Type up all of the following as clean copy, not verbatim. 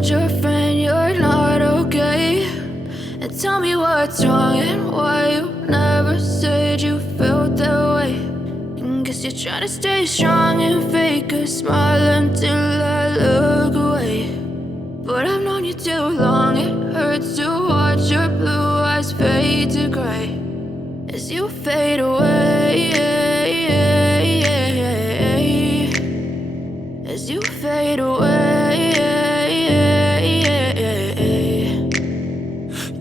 told your friend you're not okay, and tell me what's wrong and why you never said you felt that way. And guess you're trying to stay strong and fake a smile until I look away. But I've known you too long, it hurts to watch your blue eyes fade to gray as you fade away, as you fade away.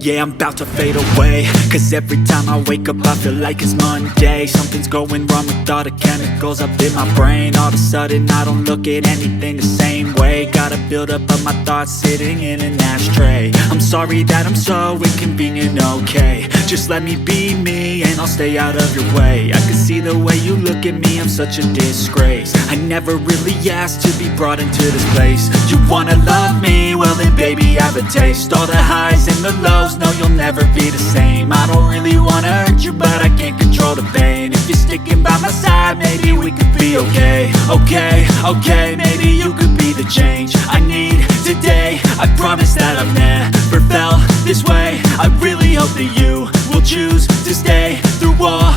Yeah, I'm about to fade away, cause every time I wake up I feel like it's Monday. Something's going wrong with all the chemicals up in my brain. All of a sudden I don't look at anything the same way. Got a buildup of my thoughts sitting in an ashtray. I'm sorry that I'm so inconvenient, okay. Just let me be me and I'll stay out of your way. I can see the way you look at me, I'm such a disgrace. I never really asked to be brought into this place. You wanna love me? Well then baby have a taste. All the highs and the lows, no you'll never be the same. I don't really wanna hurt you but I can't control the pain. If you're sticking by my side maybe we could be okay. Okay, maybe you could be the change I need today. I promise that I've never felt this way. I really hope that you will choose to stay through all